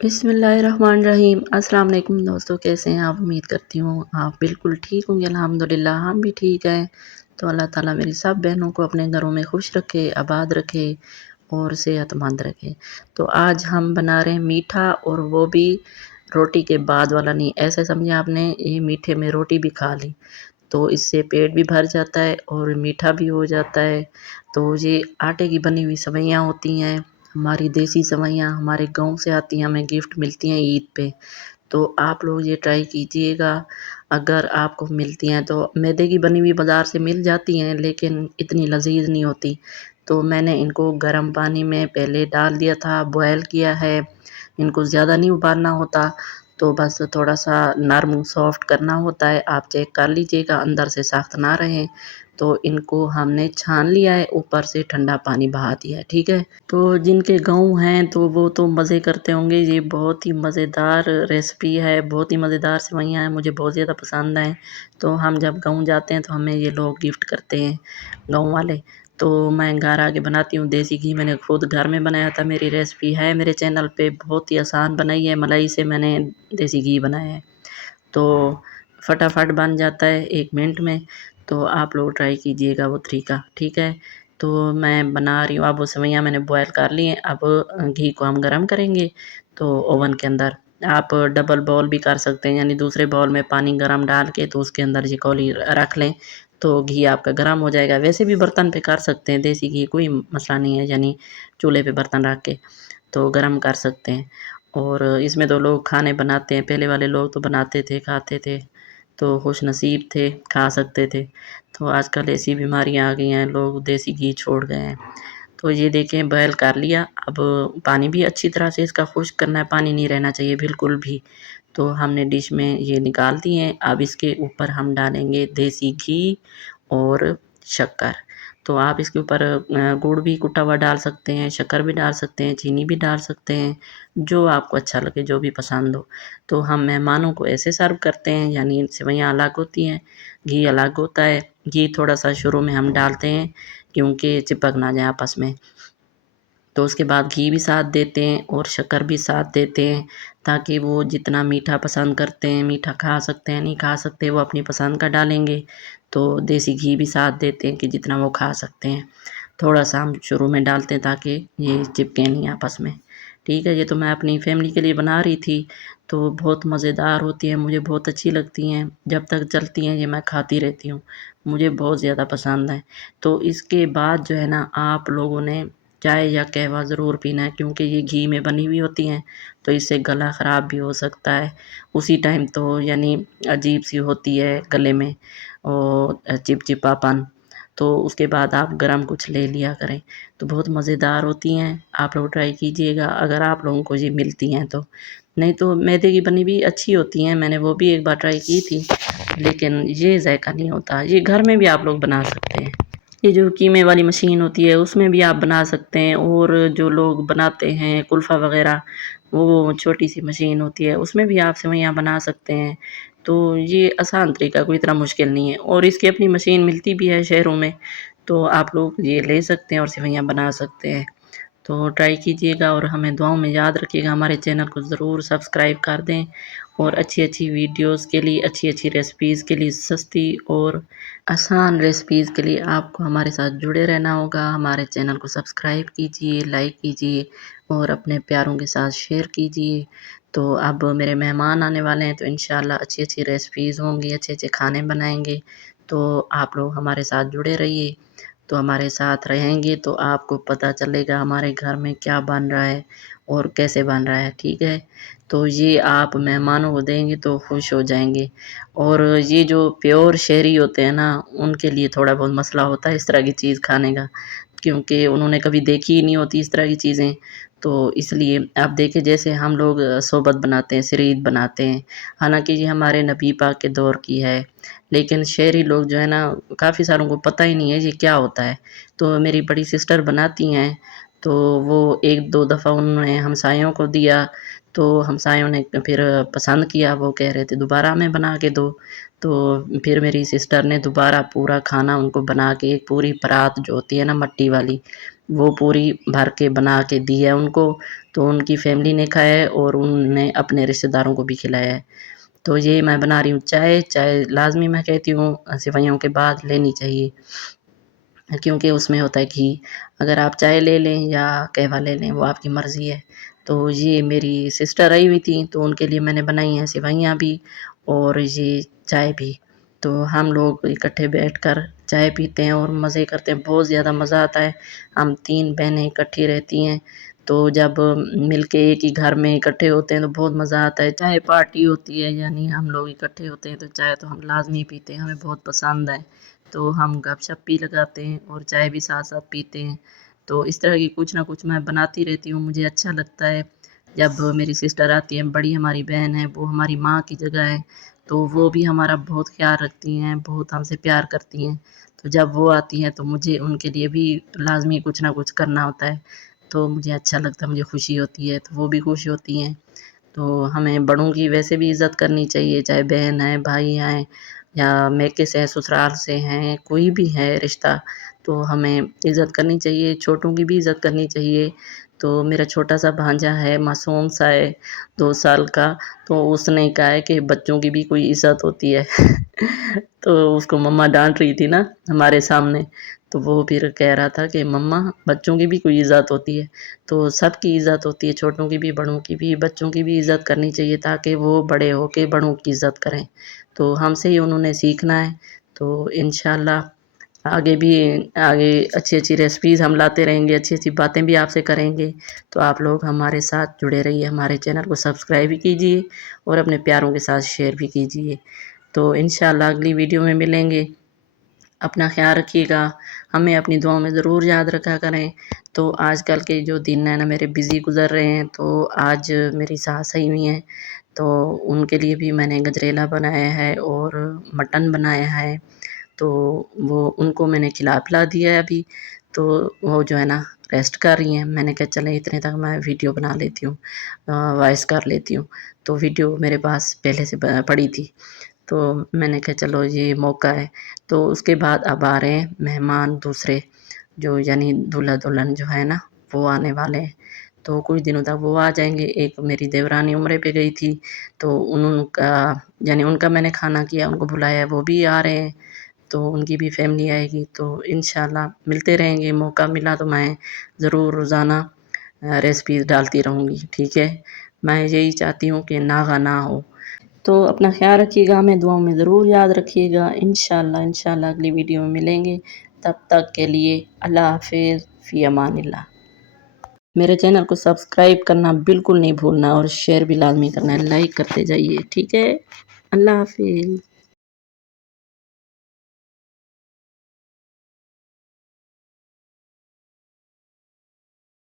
بسم اللہ الرحمن الرحیم۔ السلام علیکم دوستو، کیسے ہیں آپ؟ امید کرتی ہوں آپ بالکل ٹھیک ہوں گے۔ الحمدللہ ہم بھی ٹھیک ہیں۔ تو اللہ تعالیٰ میری سب بہنوں کو اپنے گھروں میں خوش رکھے، آباد رکھے اور صحت مند رکھے۔ تو آج ہم بنا رہے ہیں میٹھا، اور وہ بھی روٹی کے بعد والا نہیں، ایسے سمجھے آپ نے یہ میٹھے میں روٹی بھی کھا لی تو اس سے پیٹ بھی بھر جاتا ہے اور میٹھا بھی ہو جاتا ہے۔ تو یہ آٹے کی بنی ہوئی سوئیاں ہوتی ہیں، ہماری دیسی سوئیاں ہمارے گاؤں سے آتی ہیں، ہمیں گفٹ ملتی ہیں عید پہ۔ تو آپ لوگ یہ ٹرائی کیجئے گا، اگر آپ کو ملتی ہیں تو۔ میدے کی بنی ہوئی بازار سے مل جاتی ہیں لیکن اتنی لذیذ نہیں ہوتی۔ تو میں نے ان کو گرم پانی میں پہلے ڈال دیا تھا، بوائل کیا ہے۔ ان کو زیادہ نہیں ابالنا ہوتا، تو بس تھوڑا سا نرم سافٹ کرنا ہوتا ہے۔ آپ چیک کر لیجئے گا اندر سے سخت نہ رہیں۔ تو ان کو ہم نے چھان لیا ہے، اوپر سے ٹھنڈا پانی بہا دیا ہے، ٹھیک ہے۔ تو جن کے گاؤں ہیں تو وہ تو مزے کرتے ہوں گے، یہ بہت ہی مزیدار ریسپی ہے، بہت ہی مزیدار سوئیاں ہیں، مجھے بہت زیادہ پسند ہیں۔ تو ہم جب گاؤں جاتے ہیں تو ہمیں یہ لوگ گفٹ کرتے ہیں گاؤں والے۔ تو میں گھر آ کے بناتی ہوں دیسی گھی، میں نے خود گھر میں بنایا تھا۔ میری ریسپی ہے میرے چینل پہ، بہت ہی آسان بنائی ہے، ملائی سے میں نے دیسی گھی بنایا ہے، تو فٹافٹ بن جاتا ہے 1 منٹ میں۔ تو آپ لوگ ٹرائی کیجئے گا وہ طریقہ، ٹھیک ہے۔ تو میں بنا رہی ہوں، اب وہ سوئیاں میں نے بوائل کر لی ہیں۔ اب گھی کو ہم گرم کریں گے تو اوون کے اندر آپ ڈبل باؤل بھی کر سکتے ہیں، یعنی دوسرے باؤل میں پانی گرم ڈال کے تو اس کے اندر یہ کولی رکھ لیں تو گھی آپ کا گرم ہو جائے گا۔ ویسے بھی برتن پہ کر سکتے ہیں دیسی گھی، کوئی مسئلہ نہیں ہے، یعنی چولہے پہ برتن رکھ کے تو گرم کر سکتے ہیں۔ اور اس میں تو لوگ کھانے بناتے ہیں، پہلے والے لوگ تو بناتے تھے، کھاتے تھے، تو خوش نصیب تھے، کھا سکتے تھے۔ تو آج کل ایسی بیماریاں آ گئی ہیں، لوگ دیسی گھی چھوڑ گئے ہیں۔ تو یہ دیکھیں بوائل کر لیا، اب پانی بھی اچھی طرح سے اس کا خشک کرنا ہے، پانی نہیں رہنا چاہیے بالکل بھی۔ تو ہم نے ڈش میں یہ نکال دی ہیں۔ اب اس کے اوپر ہم ڈالیں گے دیسی گھی اور شکر۔ تو آپ اس کے اوپر گڑ بھی کٹا ہوا ڈال سکتے ہیں، شکر بھی ڈال سکتے ہیں، چینی بھی ڈال سکتے ہیں، جو آپ کو اچھا لگے، جو بھی پسند ہو۔ تو ہم مہمانوں کو ایسے سرو کرتے ہیں، یعنی سوئیاں الگ ہوتی ہیں، گھی الگ ہوتا ہے۔ گھی تھوڑا سا شروع میں ہم ڈالتے ہیں کیونکہ چپک نہ جائے آپس میں، تو اس کے بعد گھی بھی ساتھ دیتے ہیں اور شکر بھی ساتھ دیتے ہیں، تاکہ وہ جتنا میٹھا پسند کرتے ہیں، میٹھا کھا سکتے ہیں نہیں کھا سکتے وہ اپنی پسند کا ڈالیں گے، تو دیسی گھی بھی ساتھ دیتے ہیں کہ جتنا وہ کھا سکتے ہیں۔ تھوڑا سا ہم شروع میں ڈالتے ہیں تاکہ یہ چپکیں نہیں آپس میں، ٹھیک ہے۔ یہ تو میں اپنی فیملی کے لیے بنا رہی تھی، تو بہت مزیدار ہوتی ہیں، مجھے بہت اچھی لگتی ہیں، جب تک چلتی ہیں یہ میں کھاتی رہتی ہوں، مجھے بہت زیادہ پسند ہیں۔ تو اس کے بعد جو ہے نا، آپ لوگوں نے چائے یا قہوہ ضرور پینا ہے، کیونکہ یہ گھی میں بنی ہوئی ہوتی ہیں تو اس سے گلا خراب بھی ہو سکتا ہے اسی ٹائم، تو یعنی عجیب سی ہوتی ہے گلے میں اور چپچپا پن۔ تو اس کے بعد آپ گرم کچھ لے لیا کریں، تو بہت مزیدار ہوتی ہیں، آپ لوگ ٹرائی کیجئے گا اگر آپ لوگوں کو یہ ملتی ہیں تو۔ نہیں تو میدے کی بنی بھی اچھی ہوتی ہیں، میں نے وہ بھی ایک بار ٹرائی کی تھی، لیکن یہ ذائقہ نہیں ہوتا۔ یہ گھر میں بھی آپ لوگ بنا سکتے ہیں، یہ جو قیمے والی مشین ہوتی ہے اس میں بھی آپ بنا سکتے ہیں، اور جو لوگ بناتے ہیں کلفہ وغیرہ، وہ چھوٹی سی مشین ہوتی ہے اس میں بھی آپ سوئیاں بنا سکتے ہیں۔ تو یہ آسان طریقہ، کوئی اتنا مشکل نہیں ہے، اور اس کی اپنی مشین ملتی بھی ہے شہروں میں، تو آپ لوگ یہ لے سکتے ہیں اور سوئیاں بنا سکتے ہیں۔ تو ٹرائی کیجئے گا اور ہمیں دعاؤں میں یاد رکھیے گا، ہمارے چینل کو ضرور سبسکرائب کر دیں، اور اچھی اچھی ویڈیوز کے لیے، اچھی اچھی ریسپیز کے لیے، سستی اور آسان ریسپیز کے لیے آپ کو ہمارے ساتھ جڑے رہنا ہوگا۔ ہمارے چینل کو سبسکرائب کیجئے، لائک کیجئے اور اپنے پیاروں کے ساتھ شیئر کیجئے۔ تو اب میرے مہمان آنے والے ہیں، تو انشاءاللہ اچھی اچھی ریسپیز ہوں گی، اچھے اچھے کھانے بنائیں گے، تو آپ لوگ ہمارے ساتھ جڑے رہیے۔ تو ہمارے ساتھ رہیں گے تو آپ کو پتہ چلے گا ہمارے گھر میں کیا بن رہا ہے اور کیسے بن رہا ہے، ٹھیک ہے۔ تو یہ آپ مہمانوں کو دیں گے تو خوش ہو جائیں گے، اور یہ جو پیور شہری ہوتے ہیں نا، ان کے لیے تھوڑا بہت مسئلہ ہوتا ہے اس طرح کی چیز کھانے کا، کیونکہ انہوں نے کبھی دیکھی ہی نہیں ہوتی اس طرح کی چیزیں۔ تو اس لیے آپ دیکھیں، جیسے ہم لوگ صحبت بناتے ہیں، سرید بناتے ہیں، حالانکہ یہ ہمارے نبی پاک کے دور کی ہے، لیکن شہری لوگ جو ہے نا، کافی ساروں کو پتہ ہی نہیں ہے یہ کیا ہوتا ہے۔ تو میری بڑی سسٹر بناتی ہیں، تو وہ 1 2 دفعہ انہوں نے ہمسایوں کو دیا، تو ہمسایوں نے پھر پسند کیا، وہ کہہ رہے تھے دوبارہ ہمیں بنا کے دو، تو پھر میری سسٹر نے دوبارہ پورا کھانا ان کو بنا کے، ایک پوری پرات جو ہوتی ہے نا مٹی والی، وہ پوری بھر کے بنا کے دی ہے ان کو، تو ان کی فیملی نے کھایا ہے اور انہوں نے اپنے رشتہ داروں کو بھی کھلایا ہے۔ تو یہ میں بنا رہی ہوں چائے۔ چائے لازمی میں کہتی ہوں سوئیوں کے بعد لینی چاہیے، کیونکہ اس میں ہوتا ہے گھی۔ اگر آپ چائے لے لیں یا قہوہ لے لیں وہ آپ کی مرضی ہے۔ تو یہ میری سسٹر آئی ہوئی تھیں تو ان کے لیے میں نے بنائی ہیں سوئیاں بھی اور یہ چائے بھی۔ تو ہم لوگ اکٹھے بیٹھ کر چائے پیتے ہیں اور مزے کرتے ہیں، بہت زیادہ مزہ آتا ہے۔ ہم 3 بہنیں اکٹھی رہتی ہیں، تو جب مل کے ایک ہی گھر میں اکٹھے ہوتے ہیں تو بہت مزہ آتا ہے۔ چائے پارٹی ہوتی ہے، یعنی ہم لوگ اکٹھے ہوتے ہیں تو چائے تو ہم لازمی پیتے ہیں، ہمیں بہت پسند ہے۔ تو ہم گپ شپ بھی لگاتے ہیں اور چائے بھی ساتھ ساتھ پیتے ہیں۔ تو اس طرح کی کچھ نہ کچھ میں بناتی رہتی ہوں، مجھے اچھا لگتا ہے۔ جب میری سسٹر آتی ہے، بڑی ہماری بہن ہے، وہ ہماری ماں کی جگہ ہے، تو وہ بھی ہمارا بہت خیال رکھتی ہیں، بہت ہم سے پیار کرتی ہیں۔ تو جب وہ آتی ہیں تو مجھے ان کے لیے بھی لازمی کچھ نہ کچھ کرنا ہوتا ہے، تو مجھے اچھا لگتا ہے، مجھے خوشی ہوتی ہے، تو وہ بھی خوش ہوتی ہیں۔ تو ہمیں بڑوں کی ویسے بھی عزت کرنی چاہیے، چاہے بہن ہے، بھائی ہیں یا میکے سے سسرال سے ہیں، کوئی بھی ہے رشتہ، تو ہمیں عزت کرنی چاہیے، چھوٹوں کی بھی عزت کرنی چاہیے۔ تو میرا چھوٹا سا بھانجا ہے، معصوم سا ہے، 2 سال کا، تو اس نے کہا ہے کہ بچوں کی بھی کوئی عزت ہوتی ہے۔ تو اس کو مما ڈانٹ رہی تھی نا ہمارے سامنے، تو وہ پھر کہہ رہا تھا کہ مما بچوں کی بھی کوئی عزت ہوتی ہے۔ تو سب کی عزت ہوتی ہے، چھوٹوں کی بھی، بڑوں کی بھی، بچوں کی بھی عزت کرنی چاہیے تاکہ وہ بڑے ہو کے بڑوں کی عزت کریں۔ تو ہم سے ہی انہوں نے سیکھنا ہے۔ تو انشاءاللہ آگے اچھی اچھی ریسپیز ہم لاتے رہیں گے، اچھی اچھی باتیں بھی آپ سے کریں گے۔ تو آپ لوگ ہمارے ساتھ جڑے رہیے، ہمارے چینل کو سبسکرائب بھی کیجیے اور اپنے پیاروں کے ساتھ شیئر بھی کیجیے۔ تو انشاءاللہ اگلی ویڈیو میں ملیں گے۔ اپنا خیال رکھیے گا، ہمیں اپنی دعاؤں میں ضرور یاد رکھا کریں۔ تو آج کل کے جو دن ہیں نا میرے بزی گزر رہے ہیں، تو آج میری ساس آئی ہوئی ہیں، تو ان کے لیے بھی میں نے گجریلا بنایا ہے اور مٹن بنایا ہے۔ تو وہ ان کو میں نے کھلا پلا دیا ہے ابھی، تو وہ جو ہے نا ریسٹ کر رہی ہیں۔ میں نے کہا چلیں اتنے تک میں ویڈیو بنا لیتی ہوں، وائس کر لیتی ہوں۔ تو ویڈیو میرے پاس پہلے سے پڑی تھی، تو میں نے کہا چلو یہ موقع ہے۔ تو اس کے بعد اب آ رہے ہیں مہمان دوسرے، جو یعنی دلہا دلہن جو ہے نا وہ آنے والے ہیں۔ تو کچھ دنوں تک وہ آ جائیں گے۔ ایک میری دیورانی عمرے پہ گئی تھی، تو ان کا میں نے کھانا کیا، ان کو بلایا، وہ بھی آ رہے ہیں، تو ان کی بھی فیملی آئے گی۔ تو انشاءاللہ ملتے رہیں گے، موقع ملا تو میں ضرور روزانہ ریسپیز ڈالتی رہوں گی، ٹھیک ہے۔ میں یہی چاہتی ہوں کہ ناغہ نہ ہو۔ تو اپنا خیال رکھیے گا، ہمیں دعاؤں میں ضرور یاد رکھیے گا۔ انشاءاللہ اگلی ویڈیو میں ملیں گے، تب تک کے لیے اللہ حافظ، فی امان اللہ۔ میرے چینل کو سبسکرائب کرنا بالکل نہیں بھولنا اور شیئر بھی لازمی کرنا ہے، لائک کرتے جائیے، ٹھیک ہے۔ اللہ حافظ۔